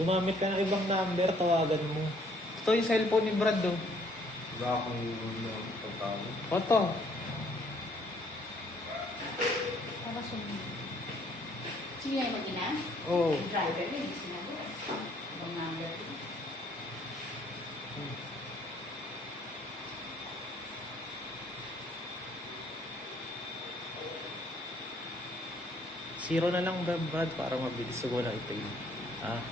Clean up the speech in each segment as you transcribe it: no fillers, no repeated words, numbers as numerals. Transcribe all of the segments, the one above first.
Gumamit ka ng ibang number, tawagan mo. Ito yung cellphone ni Brad, oh. Wala akong pagkakalo. Oto. Para sumunod. Sige na yung mag-ina? Oo. Yung driver yun, sinabi. Ibang number. Zero na lang, Brad, para mabilis ko na ito yun. Ah.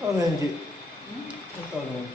Ano hindi? Ano?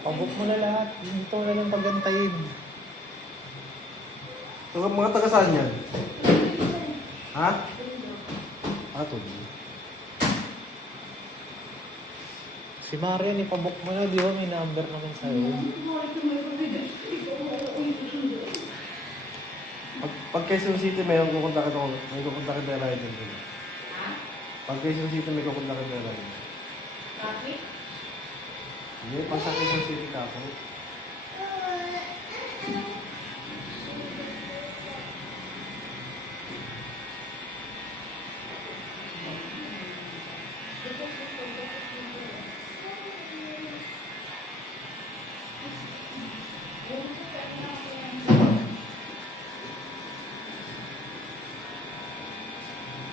Pabok mo na lahat. Dito na lang pagantayin. Mga taga saan yan? Ha? Tuloy. Si Marian, ipabok mo na. Di ba may number naman sa'yo? Pag Quezon City, may kukontakin ako. May kukontakin na rider. Pag Quezon City, may kukontakin na rider. Traffic? Hindi, pag sa Quezon City ka ako.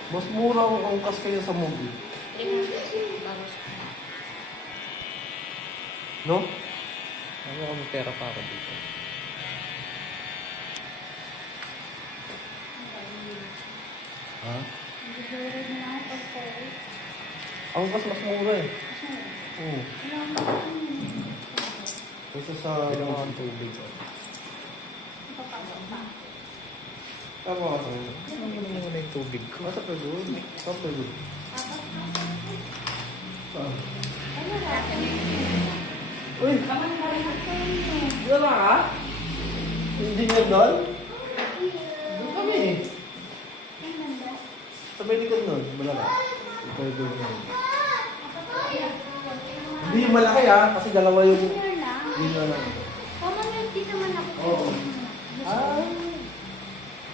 Mas mura ang angkas kayo sa movie. 300 baros. No? Ano kung may pera pa ako dito? Ha? Nag-deliver na lang ako pag-COVID. Ang mas mura eh. Kasi, Oo. wala akong Kaysa sa... Bilang ang tubig. ipapagawa. Tama ka sa inyo. Ano mo muna yung tubig ko? Masa pa doon? Saan pa doon? Saan? Ano natin? Uy! Kaman pa rin ako yun. Wala ka? Engineer doon? Doon kami eh. Ang ganda. Sa may likod nun. Wala ka? Ikaw doon nun. Hindi yung malaki kasi dalawa yung... Engineer lang. Yun na lang. Kaman din naman ako. Oo.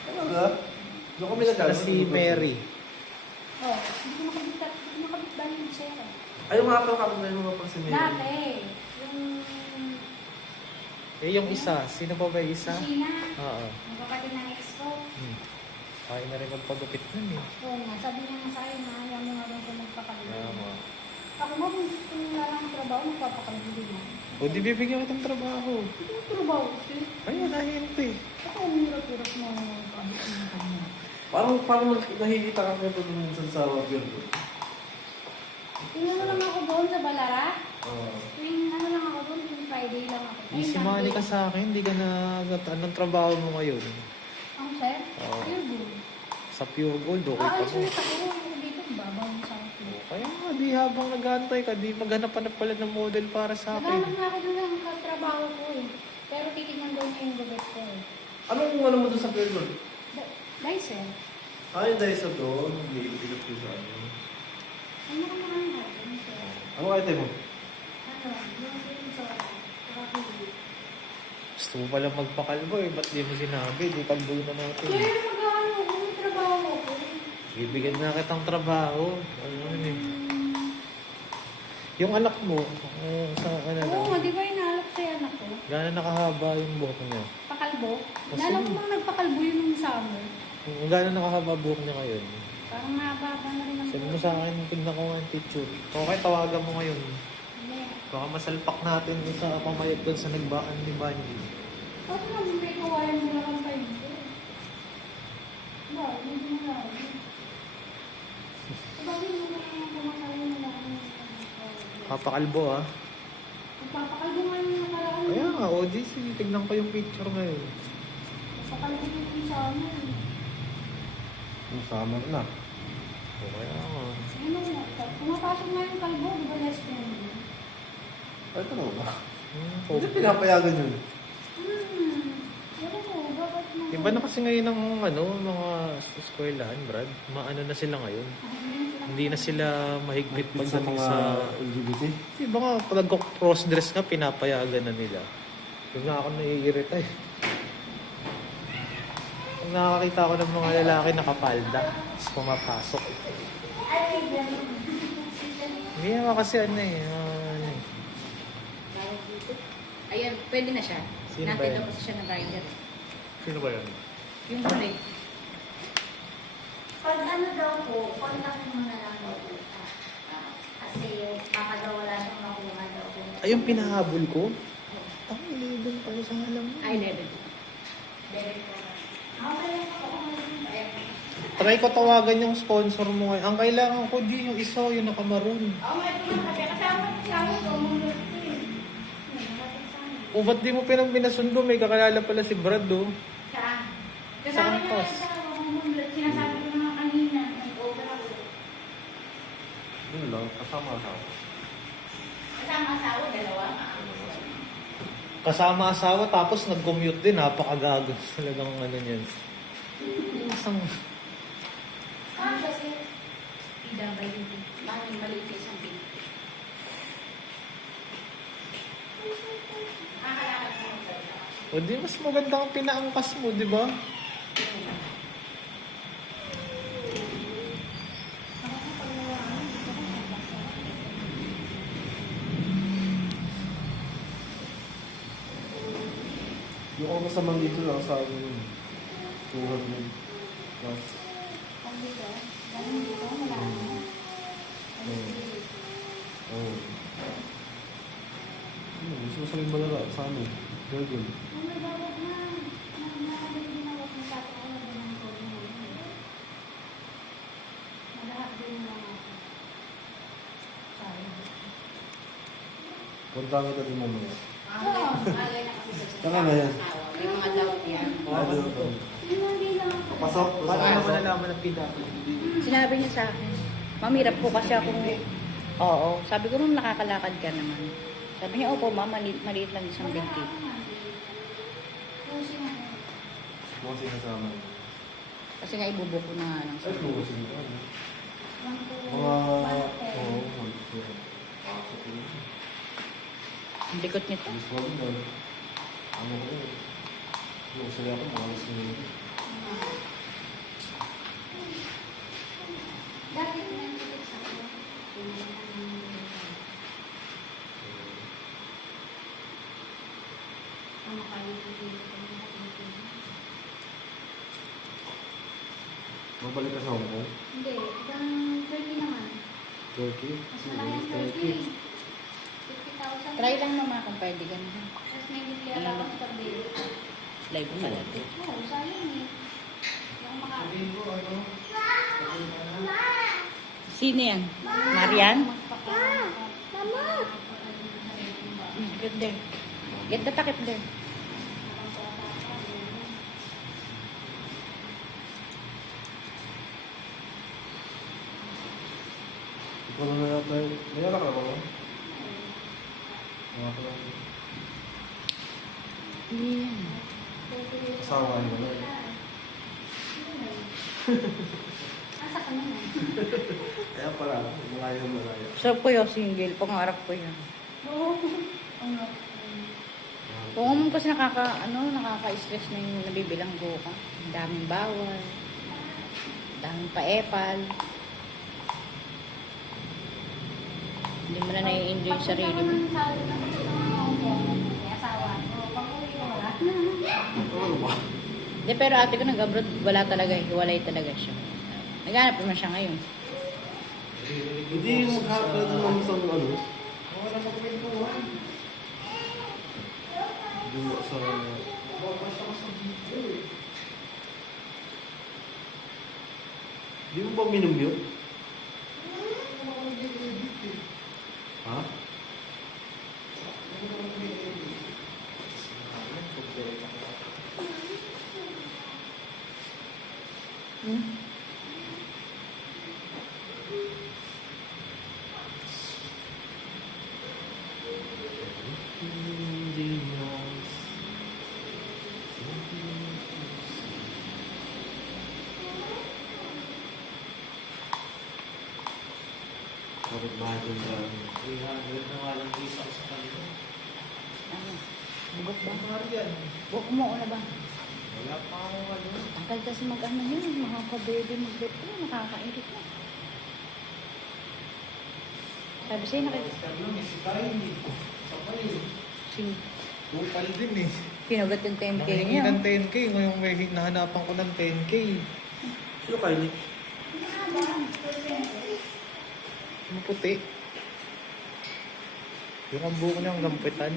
Talaga? Doon kami nagkano? Si Mary. Oh, hindi ko makabit ba yung chair? Ay, yung mga pang na yung mga pang si Mary. Dati, yung Eh, yung isa. Sino pa ba yung isa? Sheena, Oo. yung kapatid ng ex ko. Kaya na rin magpagupit nun eh. Oo nga, sabi niya nga sa akin na ayaw mo nga rin kung magpapalito. Tama. Ako mo, kung gusto nyo na lang ang trabaho, magpapakalido mo. O di bibigyan ko ng trabaho. Hindi yung trabaho kasi. Ay, walahin ito eh. Ako, ang hirap-hirap mo abot mo kanya. Parang nakikita ka kayo doon minsan sa Wagner doon. Tingnan mo lang ako doon sa Balara. Oo. Tuwing ano lang ako doon, tuwing Friday lang ako. Easy money ka sa akin. Hindi ka na... Anong trabaho mo ngayon? Ang sir? Oo. You're good. Sa Pure Gold, okay ka Aalis mo. ulit ako. Dito, babaw mo sa akin. Kaya nga, di habang nag-aantay ka, di maghanap-hanap pala ng model para sa Naghanap akin. na ako doon ng katrabaho ko eh. Pero titignan daw niya yung gabit ko eh. Anong ano mo doon sa Fairmont? License. Ay, dahil sa doon. Hindi ko ko sa ano. Ano ka naman natin, sir? Ano item mo? Ano, yung sensor. Gusto mo pala magpakalbo eh. Ba't di mo sinabi? Di kalbo na natin. Sir, mag-ano ko, may trabaho ko. Bibigyan na kitang trabaho. Ano yun eh. Yung anak mo, sa ano Oo lang, nga, di ba inaalok sa'yo anak ko? gano'n nakahaba yung buhok niya? Pakalbo? Kasi- Lalo ko nang nagpakalbo yun nung summer. Gano'n nakahaba buhok niya ngayon? Parang nababa na rin ang Sabi mo sa akin, tignan ko nga yung picture. Okay, tawagan mo ngayon. Hindi. Baka masalpak natin sa pamayag doon sa nagbaan ni Banji. Kasi naman may kawayan mo lang ang time ko. Ba, hindi mo lang. Bakit mo lang yung kumakain mo lang? Papakalbo ah. Magpapakalbo nga yung nakaraan. Kaya nga, ODC, tignan ko yung picture ngayon. Magpapakalbo yung sa amin. Yung summer na. O kaya nga. Ano nga, pumapasok nga yung kalbo, di ba last friend mo? Ay, ito na ba? Hmm, Hindi pinapayagan yun. Ano ko, bakit mo? Iba na kasi ngayon ng mga eskwelahan, Brad. Maano na sila ngayon. Hindi na sila mahigpit Sa pagdating mga sa... LGBT. Iba nga, pag nag-crossdress nga, pinapayagan na nila. Yung nga ako naiirita eh. Pag nakakita ko ng mga lalaki nakapalda, tapos pumapasok. Ay, gano'n. Hindi naman kasi ano eh. Ayan, pwede na siya. Sino ba Natin yan? daw kasi siya ng rider. Sino ba yun? Yung huli. Pag ano daw po, contact mo na lang daw po. Kasi baka daw wala siyang makuha daw po. Ay, yung pinahabol ko? Ang 11 pala sa alam mo. Ay, 11. Direct po. Okay, ako. Try ko tawagan yung sponsor mo ngayon. Ang kailangan ko di yung isa, yung nakamaroon. Oo, ito nga kasi kasama ko. O ba't di mo pinasundo? May kakalala pala si Brad oh. Saan? Saan Kasama niya pas? sa sinasabi ko na kanina. Nag-over ako. Yun lang, kasama ka. Kasama asawa, dalawa. Kasama asawa tapos nag-commute din. Napakagago talagang ano yun. Isang... Saan kasi? PWD. Bakit maliit ka isang pin? Nakakalakad mo sa O di mas maganda ang pinaangkas mo, di ba? Yung ako masamang dito lang sa akin yun. 200 plus. Pag dito, ganun dito, wala na. Oo. Gusto mo sabihin Balara sa amin. Virgin. Ano ba, wag na. Nakabili na wag na sa ako. Wala na ng COVID. Lahat din mga sorry. Punta kita din mamaya. Alay na kasi sa Tama na yan. asawa. May mga doubt yan. Hindi lang ako. Pasok. Paano mo nalaman ng PWD? Sinabi niya sa akin, mamirap po kasi akong, oo. Sabi ko nung nakakalakad ka naman. Sabi niya, opo ma'am, maliit lang isang binti. Mga sinasama. Kasi nga ibubuko na nga lang. Ay, luwasin ko. Mga... Oo, pasok yun. Ang likot nito. Gusto ko doon. Ano ko yun? Luwasin ako, mga alas yun. Dati nangyayari sa akin. Ano kayo dito? Mabalik ka sa Hong Kong? Hindi, hanggang 30 naman. Turkey? Mas malaki ang 30. 50,000. Try lang naman kung pwede ganun. Tapos may bigla ako sa bill. Live mo pala. Oo, sayang eh. Hindi ako makakita. Sabihin ko, ano? Sino yan? Marian? Mama! Get there. Get the takip there. Ikaw na natin. May anak ka ba? Mga ka lang. Hindi yan. Asawa mo na. Asa ka naman? Kaya pala, malayo malayo. So ko yung single, pangarap ko yan. Oo. Ano? Kung kasi nakaka-stress na yung nabibilang ko ka. Ang daming bawal. Ang daming paepal. Hindi mo na nai-enjoy yung sarili mo. May asawa. Pag-uwi ko wala. Ano ba? Hindi, pero ate ko nag-abroad, wala talaga, hiwalay talaga siya. Naghanap naman siya ngayon. Hindi yung magkakaroon naman sa ano. Wala magkwentuhan. Duwa sa... Babas ako sa video eh. Di mo ba minumute? Ha? Hmm? Bakit ba ito sa... 300 na nga lang visa ko sa kanila. Ano? Bugot ba? Marian, Buko mo na ba? wala pa akong ano. Tagal kasi mag-ano yun, makaka-baby mag-bet ko, nakakainit na. Sabi sa'yo, Sabi mo, may sikay. Kapal eh. si Kupal din eh. kinagat yung 10K Nakahingi niya. ng 10K. Ngayong may nahanapan ko ng 10K. Sino Kylie? Yung puti. Yung ang buhok niya ang gampitan.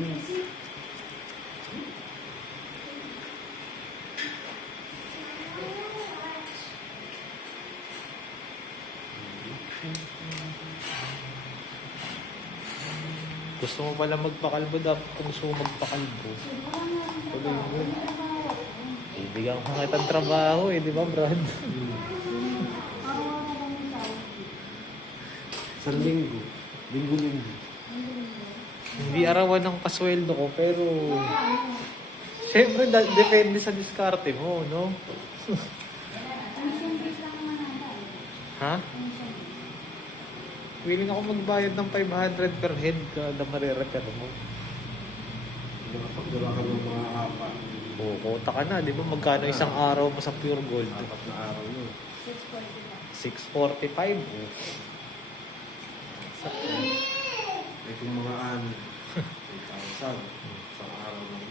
Gusto mo pala magpakalbo dapat kung gusto mo magpakalbo. Tuloy mo. Ibigyan ko kitang trabaho eh, di ba Brad? Sa linggo. Linggo-linggo. Hindi arawan ng kasweldo ko pero siyempre depende sa diskarte mo, no? Ha? Willing ako magbayad ng 500 per head kada marirepair mo. Nakapagdala ka ng mga apat. Oo, kota ka na, di ba? Magkano isang araw mo sa Pure Gold? Apat na araw mo. 645. Oh. Ito yung mga ano. 8,000. Isang araw lang.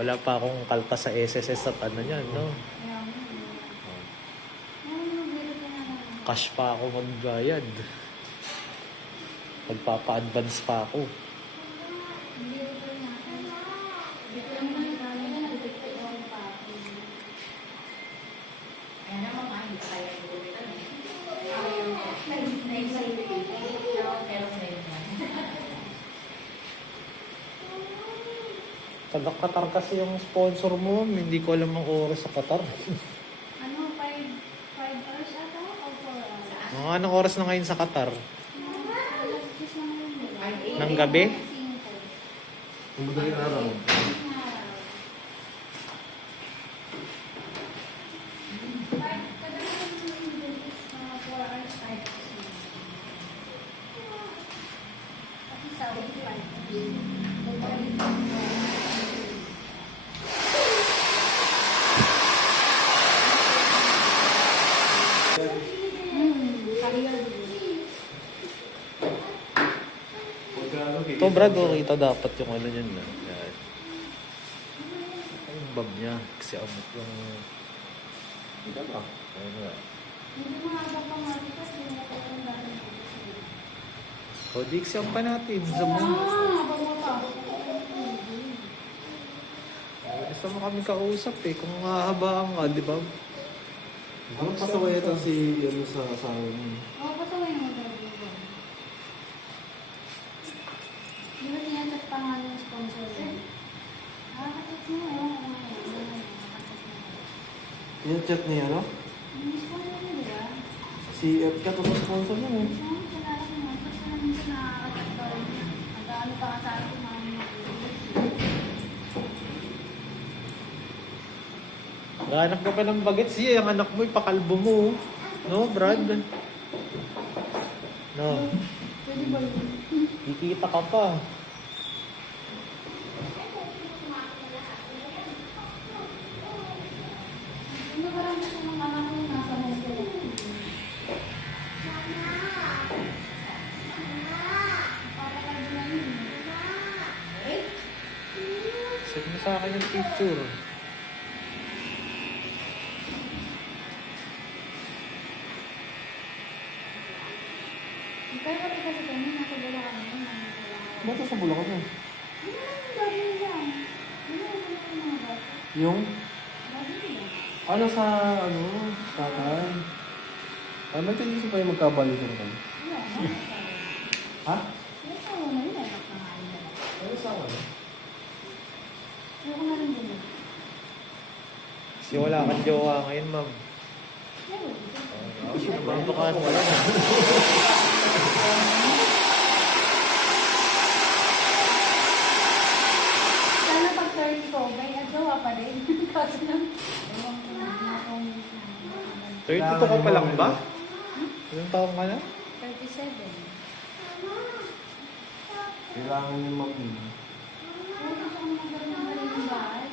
Wala pa akong kalta sa SSS at ano yan, no? Cash pa ako magbayad. Magpapa-advance pa ako. Taga Qatar kasi yung sponsor mo, ma'am. Hindi ko alam ang oras sa Qatar. Ano, 5 hours ata o 4 hours? Mga anong oras na ngayon sa Qatar? Alas 10 na ngayon nila. Ng gabi? 5. Ang madaling araw. Ito, Brad, okay. Ito dapat yung ano yun na. Yan. Yung bab niya. Kasi amot yung... Hindi ba? Ayun nga. Hindi mahaba pa nga ito kasi nakatandaan ko. O, di exam pa natin. Sa mo. Gusto mo kami kausap eh. Kung mahabaan ka, di ba? Anong pasaway ito si ano sa asawa niya? Oo, pasaway naman tayo dito. Di ba tinatat pa nga ng sponsor yun? Nakakatat mo, ewan ko nga yun. Yung chat niya, ano? Yung sponsor yun, di ba? Si Epcat ang sponsor niya eh. Oo, kilala ko nga. Tapos na minsan nakakatat pa rin niya. Nag-ano pa nga sa akin, mga Naghanap ka pa ng bagets. Siya, yung anak mo, ipakalbo mo. No, Brad? No. Pwede ba yun? Kikita ka pa. Ano ba lang gusto ng anak ko nasa Hong Kong? Papakal na yun. Eh? Send mo sa akin yung picture. Pero kasi kasi kami nasa Bulacan yun. Ba't sa Bulacan niya? Dami lang. Ano mga bata? Yung? Dami lang. Ano sa ano? Tatay? Ay, may tinis pa yung magkabali ko naman. Wala na. Ha? Yung asawa na yun, anak na nga yun. Ano sa ano? Ayoko na rin din. Kasi wala kang jowa ngayon, ma'am. Meron. Baka wala na. Sana pag 30 ko, may asawa pa rin. Kasi lang, ewan ko na kung 32 ka pa lang ba? Ilang taong ka na? 37. Kailangan yung mag-in. Oo, gusto ko magkaroon ng maraming bahay.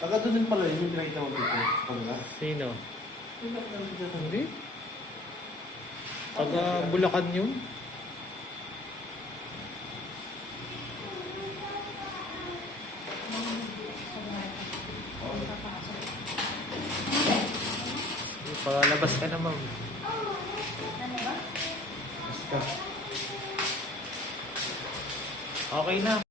Taga doon din pala yun yung pinakita mo dito. Pagka? Sino? Yung nakita mo dito. Hindi. Taga Bulacan yun. Palabas ka na, ma'am. Ano ba? Okay na.